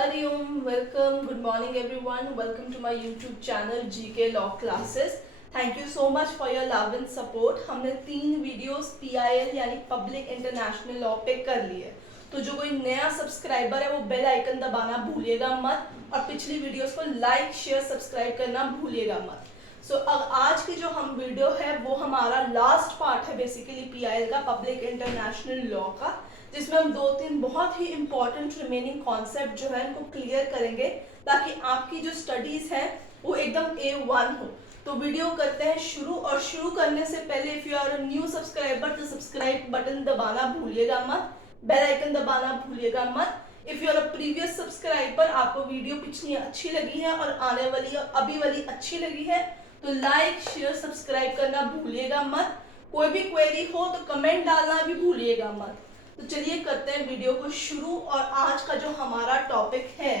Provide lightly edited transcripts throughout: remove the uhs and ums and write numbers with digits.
Hariom, welcome, good morning everyone, welcome to my YouTube channel GK Law Classes. Thank you so much for your love and support. हमने 3 videos PIL यानी public international law पे कर लिए, तो जो कोई नया सब्सक्राइबर है वो बेल आइकन दबाना भूलिएगा मत और पिछली वीडियोस को लाइक शेयर सब्सक्राइब करना भूलिएगा मत। अब आज की जो हम वीडियो है वो हमारा लास्ट पार्ट है बेसिकली PIL का, पब्लिक इंटरनेशनल लॉ का, जिसमें हम 2-3 बहुत ही इंपॉर्टेंट रिमेनिंग कॉन्सेप्ट जो है इनको क्लियर करेंगे ताकि आपकी जो स्टडीज है वो एकदम A1 हो। तो वीडियो करते हैं शुरू, और शुरू करने से पहले if you are a new subscriber तो सब्सक्राइब बटन दबाना भूलिएगा मत, बेल आइकन दबाना भूलिएगा मत। If you are a previous subscriber, आपको वीडियो पिछली अच्छी लगी है और आने वाली अभी वाली अच्छी लगी है तो लाइक शेयर सब्सक्राइब करना भूलिएगा मत। कोई भी क्वेरी हो तो कमेंट डालना भी भूलिएगा मत। तो चलिए करते हैं वीडियो को शुरू, और आज का जो हमारा टॉपिक है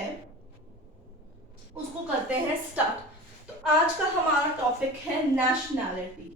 उसको करते हैं स्टार्ट। तो आज का हमारा टॉपिक है नेशनैलिटी।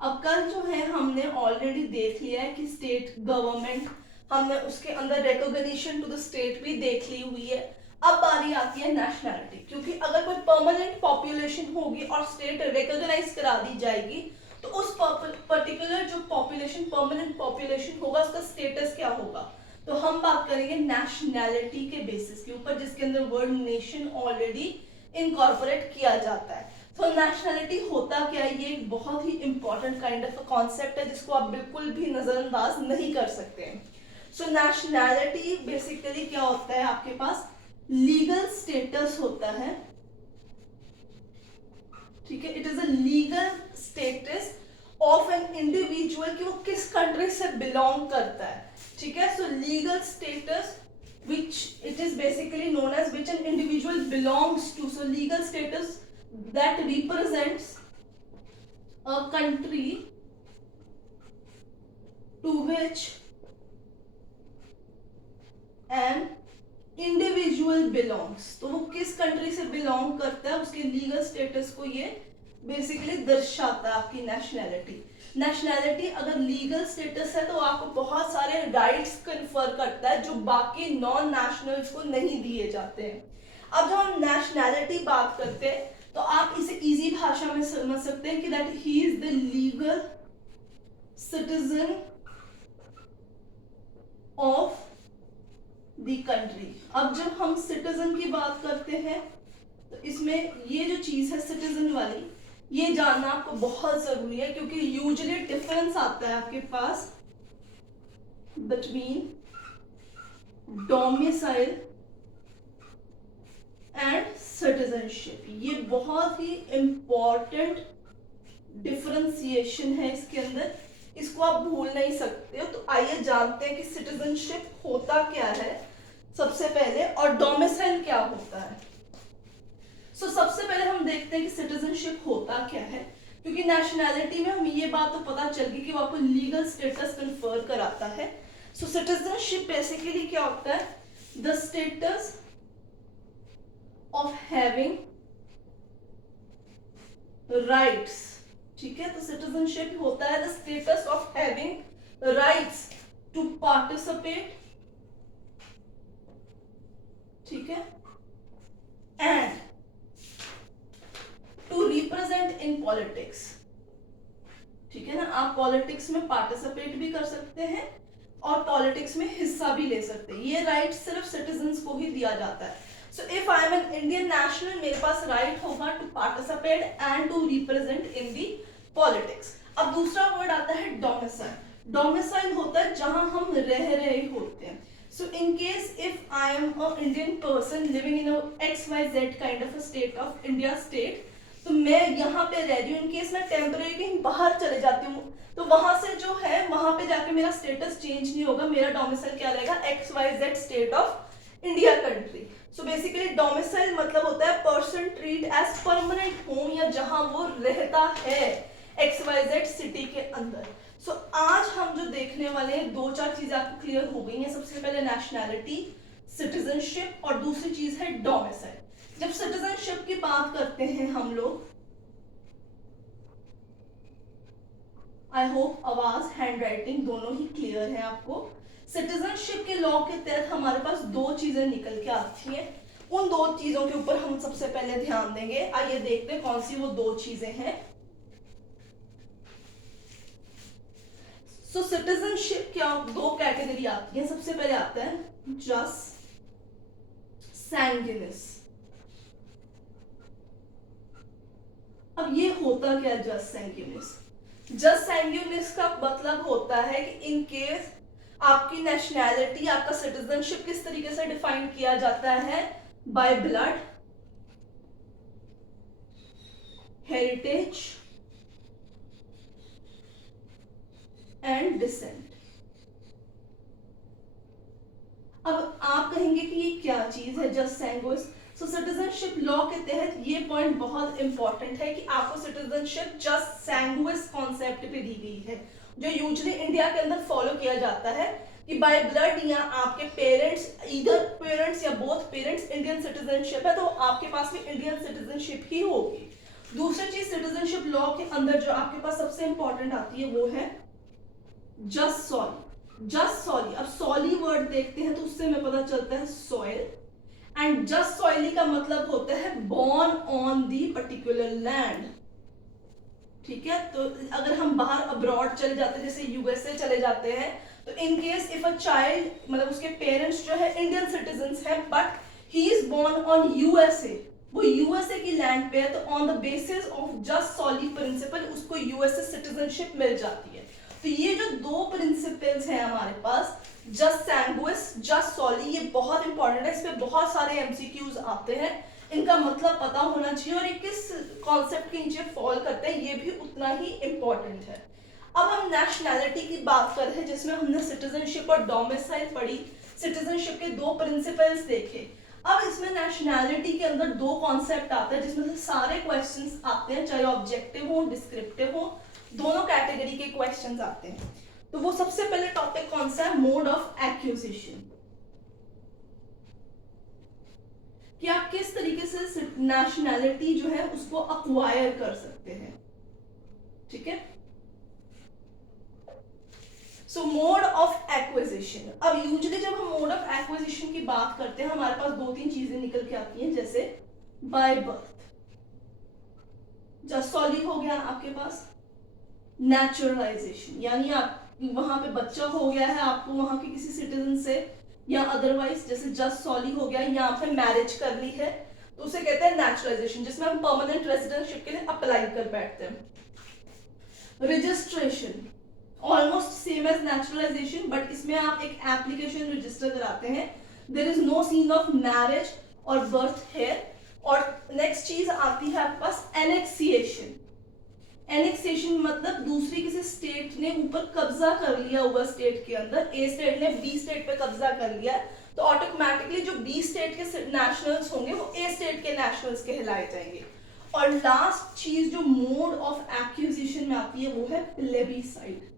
अब कल जो है हमने ऑलरेडी देख लिया है कि स्टेट गवर्नमेंट, हमने उसके अंदर रिकॉग्निशन टू द स्टेट भी देख ली हुई है। अब बारी आती है नेशनैलिटी, क्योंकि अगर कोई परमानेंट पॉपुलेशन होगी और स्टेट रिकॉग्नाइज करा दी जाएगी तो उस पर्टिकुलर जो पॉपुलेशन, परमानेंट पॉपुलेशन होगा, उसका स्टेटस क्या होगा। तो हम बात करेंगे नेशनैलिटी के बेसिस के ऊपर, जिसके अंदर वर्ड नेशन ऑलरेडी इनकॉर्पोरेट किया जाता है। तो नेशनैलिटी होता क्या है, ये एक बहुत ही इंपॉर्टेंट काइंड ऑफ कॉन्सेप्ट है जिसको आप बिल्कुल भी नजरअंदाज नहीं कर सकते हैं। सो नेशनैलिटी बेसिकली क्या होता है, आपके पास लीगल स्टेटस होता है, ठीक है। It is a legal status of an individual कि वो किस कंट्री से बिलोंग करता है, ठीक है। सो legal status which it is basically known as which an individual belongs to. So legal status that represents a country to which an individual belongs. तो वो किस कंट्री से बिलोंग करता है, उसके लीगल स्टेटस को ये बेसिकली दर्शाता है आपकी नेशनैलिटी। नेशनैलिटी अगर लीगल स्टेटस है तो आपको बहुत सारे राइट्स कन्फर करता है जो बाकी नॉन नेशनल्स को नहीं दिए जाते हैं। अब जब हम नेशनैलिटी बात करते हैं तो आप इसे इजी भाषा में समझ सकते हैं कि that he is the legal citizen of the country. अब जब हम सिटीजन की बात करते हैं तो इसमें ये जो चीज है सिटीजन वाली, ये जानना आपको बहुत जरूरी है, क्योंकि यूजुअली डिफरेंस आता है आपके पास बिटवीन डोमिसाइल एंड सिटीजनशिप। ये बहुत ही इंपॉर्टेंट डिफरेंशिएशन है इसके अंदर, इसको आप भूल नहीं सकते हो। तो आइए जानते हैं कि सिटीजनशिप होता क्या है सबसे पहले, और डोमिसाइल क्या होता है। सबसे पहले हम देखते हैं कि सिटीजनशिप होता क्या है, क्योंकि नेशनैलिटी में हमें ये बात तो पता चल गई कि वो आपको लीगल स्टेटस कन्फर कराता है। सिटीजनशिप बेसिकली क्या होता है, the status of having rights, ठीक है। तो सिटीजनशिप होता है the status of having rights to participate, ठीक है, and to represent in politics, ठीक है ना। आप पॉलिटिक्स में पार्टिसिपेट भी कर सकते हैं और पॉलिटिक्स में हिस्सा भी ले सकते हैं। ये राइट सिर्फ सिटीजन्स को ही दिया जाता है। So if I am an Indian national, मेरे पास राइट होगा to participate and to represent in the politics. अब दूसरा वर्ड आता है डोमिसाइल। डोमिसाइल होता है जहां हम रह रहे होते हैं। So in case if I am a Indian person living in a XYZ kind of a state of India state, तो मैं यहाँ पे रह रही हूँ, इनकेस मैं टेम्परेरी कहीं बाहर चले जाती हूँ तो वहां से जो है वहां पे जाके मेरा स्टेटस चेंज नहीं होगा, मेरा डोमिसाइल क्या रहेगा, XYZ state of India country. So basically domicile मतलब होता है person treat as permanent home, या जहां वो रहता है XYZ सिटी के अंदर। आज हम जो देखने वाले हैं 2-4 चीजें आपको क्लियर हो गई हैं। सबसे पहले नेशनैलिटी, सिटीजनशिप, और दूसरी चीज है डोमिसाइल। जब सिटीजनशिप की बात करते हैं हम लोग, आई होप आवाज हैंड राइटिंग दोनों ही क्लियर है आपको। सिटीजनशिप के लॉ के तहत हमारे पास दो चीजें निकल के आती हैं, उन दो चीजों के ऊपर हम सबसे पहले ध्यान देंगे। आइए देखते हैं कौन सी वो दो चीजें हैं। सो सिटीजनशिप क्या दो कैटेगरी आती है। सबसे पहले आता है जस सैंग्विनिस। अब ये होता क्या जस सैंग्विनिस? जस सैंग्विनिस का मतलब होता है कि इन केस आपकी नेशनैलिटी, आपका सिटीजनशिप किस तरीके से डिफाइन किया जाता है? By blood, heritage and descent. अब आप कहेंगे कि ये क्या चीज है jus sanguinis? So citizenship law के तहत ये पॉइंट बहुत इंपॉर्टेंट है कि आपको सिटीजनशिप जस्ट सैंग्विनिस कॉन्सेप्ट पे दी गई है, जो यूजुअली इंडिया के अंदर फॉलो किया जाता है कि बाय ब्लड या आपके पेरेंट्स, इधर पेरेंट्स या बोथ पेरेंट्स इंडियन सिटीजनशिप है तो आपके पास भी इंडियन सिटीजनशिप ही होगी। दूसरी चीज सिटीजनशिप लॉ के अंदर जो आपके पास सबसे इंपॉर्टेंट आती है वो है जस्ट सॉली। जस्ट सॉली, अब सॉली वर्ड देखते हैं तो उससे हमें पता चलता है सॉइल, एंड जस्ट सॉइली का मतलब होता है born on the particular land. ठीक है, तो अगर हम बाहर अब्रॉड चले जाते हैं, जैसे यूएसए चले जाते हैं, तो in case if a child, मतलब उसके पेरेंट्स जो है इंडियन सिटीजन्स हैं but he is born on USA, वो यूएसए की लैंड पे है, तो on the basis of jus soli principle उसको यूएसए सिटीजनशिप मिल जाती है। तो ये जो दो प्रिंसिपल्स हैं हमारे पास, जस्ट सैंग्विनिस, जस्ट सॉली, ये बहुत इंपॉर्टेंट है, इस पे बहुत सारे एमसीक्यूज आते हैं, इनका मतलब पता होना चाहिए और ये किस कॉन्सेप्ट के नीचे फॉल करते हैं ये भी उतना ही इंपॉर्टेंट है। अब हम नेशनैलिटी की बात कर रहे हैं जिसमें हमने सिटीजनशिप और डोमिसाइल पढ़ी, सिटीजनशिप के दो प्रिंसिपल्स देखे। अब इसमें नेशनैलिटी के अंदर दो कॉन्सेप्ट आते हैं जिसमें से सारे क्वेश्चंस आते हैं, चाहे ऑब्जेक्टिव हो डिस्क्रिप्टिव हो, दोनों कैटेगरी के क्वेश्चंस आते हैं। तो वो सबसे पहले टॉपिक कौन सा है? मोड ऑफ एक्विजिशन, कि आप किस तरीके से नेशनैलिटी जो है उसको अक्वायर कर सकते हैं। ठीक है, सो मोड ऑफ एक्विजिशन। अब यूजुअली जब हम मोड ऑफ एक्विजिशन की बात करते हैं हमारे पास दो तीन चीजें निकल के आती हैं, जैसे बाय बर्थ, जस्ट सॉलिड हो गया आपके पास, नेचुरलाइजेशन यानी आप वहां पे बच्चा हो गया है आपको वहां के किसी सिटीजन से, या अदरवाइज जैसे जस्ट सॉली हो गया या फिर मैरिज कर ली है तो उसे कहते हैं नेचुरलाइजेशन, जिसमें हम परमानेंट रेजिडेंटशिप के लिए अप्लाई कर बैठते हैं। Registration almost same as naturalisation but इसमें आप एक एप्लीकेशन रजिस्टर कराते हैं, there is no scene of marriage और बर्थ हेयर। और नेक्स्ट चीज आती है आपके पास एनेक्सिएशन। एनेक्सेशन मतलब दूसरी किसी स्टेट ने ऊपर कब्जा कर लिया हुआ स्टेट के अंदर, ए स्टेट ने बी स्टेट पे कब्जा कर लिया तो ऑटोमेटिकली जो बी स्टेट के नेशनल्स होंगे वो ए स्टेट के नेशनल्स कहलाए जाएंगे। और लास्ट चीज जो मोड ऑफ एक्विजिशन में आती है वो है प्लेबिसाइड।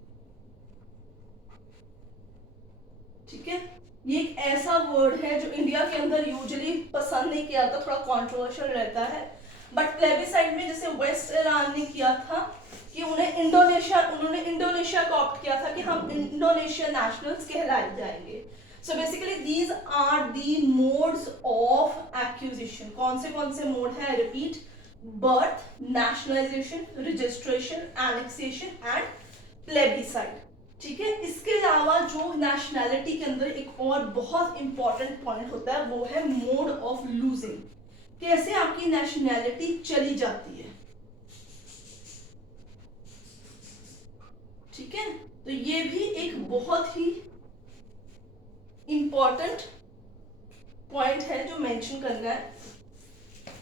ठीक है, ये एक ऐसा वर्ड है जो इंडिया के अंदर यूजुअली पसंद नहीं किया जाता, थोड़ा कॉन्ट्रोवर्शियल रहता है, बट प्लेबिसाइड में जैसे वेस्ट ईरान ने किया था कि उन्होंने इंडोनेशिया को ऑप्ट किया था कि हम इंडोनेशिया नेशनल्स कहलाए जाएंगे। So basically these are the modes of acquisition. कौन से मोड है? Repeat, birth, nationalisation, registration, annexation and plebiscite. ठीक है, इसके अलावा जो नेशनैलिटी के अंदर एक और बहुत इंपॉर्टेंट पॉइंट होता है वो है मोड ऑफ लूजिंग, कैसे आपकी नेशनैलिटी चली जाती है। ठीक है, तो ये भी एक बहुत ही इंपॉर्टेंट पॉइंट है जो मेंशन करना है,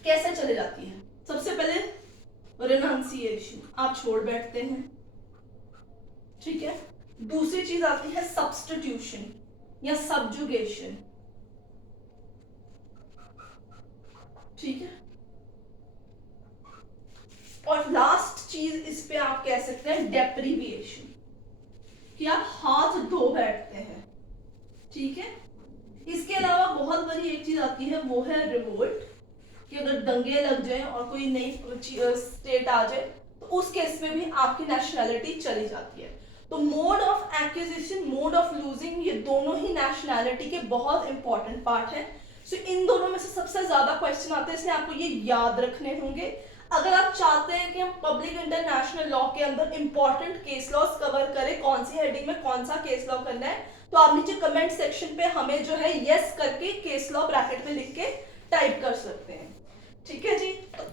कैसे चले जाती है। सबसे पहले रिनाउंसिएशन, आप छोड़ बैठते हैं। ठीक है, दूसरी चीज आती है सब्स्टिट्यूशन या सब्जुगेशन। ठीक है, और लास्ट चीज इस पे आप कह सकते हैं डेप्रीविएशन, कि आप हाथ धो बैठते हैं। ठीक है, इसके अलावा बहुत बड़ी एक चीज आती है वो है रिवोल्ट, कि अगर दंगे लग जाए और कोई नई स्टेट आ जाए तो उस केस में भी आपकी नेशनैलिटी चली जाती है। तो mode of acquisition, mode of losing, ये दोनों ही नेशनैलिटी के बहुत इंपॉर्टेंट पार्ट है। सो इन दोनों में से सबसे ज्यादा क्वेश्चन आते हैं, इसलिए आपको ये याद रखने होंगे। अगर आप चाहते हैं कि हम पब्लिक इंटरनेशनल लॉ के अंदर इंपॉर्टेंट केस लॉस कवर करें, कौन सी हेडिंग में कौन सा केस लॉ करना है, तो आप नीचे कमेंट सेक्शन पे हमें जो है यस करके केस लॉ ब्रैकेट में लिख के टाइप कर सकते हैं। ठीक है जी, तो